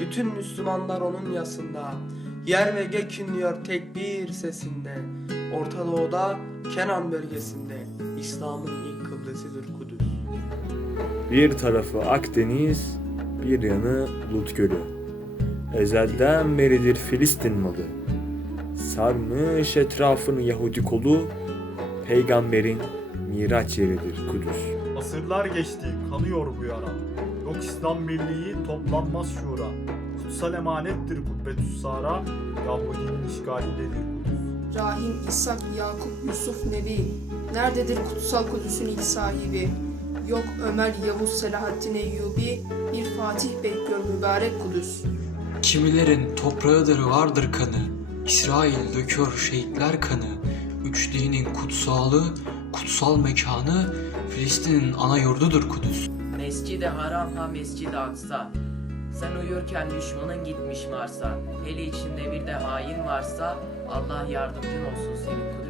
Bütün Müslümanlar onun yasında. Yer ve gök inliyor tek bir sesinde. Orta Doğu'da Kenan bölgesinde İslam'ın ilk kıblesidir Kudüs. Bir tarafı Akdeniz, bir yanı Lut Gölü. Ezelden beridir Filistin malı. Sarmış etrafını Yahudi kolu, peygamberin miraç yeridir Kudüs. Asırlar geçti, kanıyor bu yara. Yok İslam birliği, toplanmaz şura. Kutsal emanettir Kubbetüs Sara, Yahudinin işgalindedir Kudüs. Rahim, İshak, Yakup, Yusuf, Nebi. Nerededir kutsal Kudüs'ün ilk sahibi? Yok Ömer, Yavuz, Selahaddin Eyyubi, bir Fatih bekliyor mübarek Kudüs. Kimilerin toprağıdır vardır kanı, İsrail döküyor şehitler kanı, Üç dinin kutsalı, kutsal mekanı, Filistin'in ana yurdudur Kudüs. Mescid-i Haram ha Mescid-i Aksa. Sen uyurken düşmanın gitmiş Mars'a. Hele içinde bir de hain varsa Allah yardımcın olsun senin Kudüs.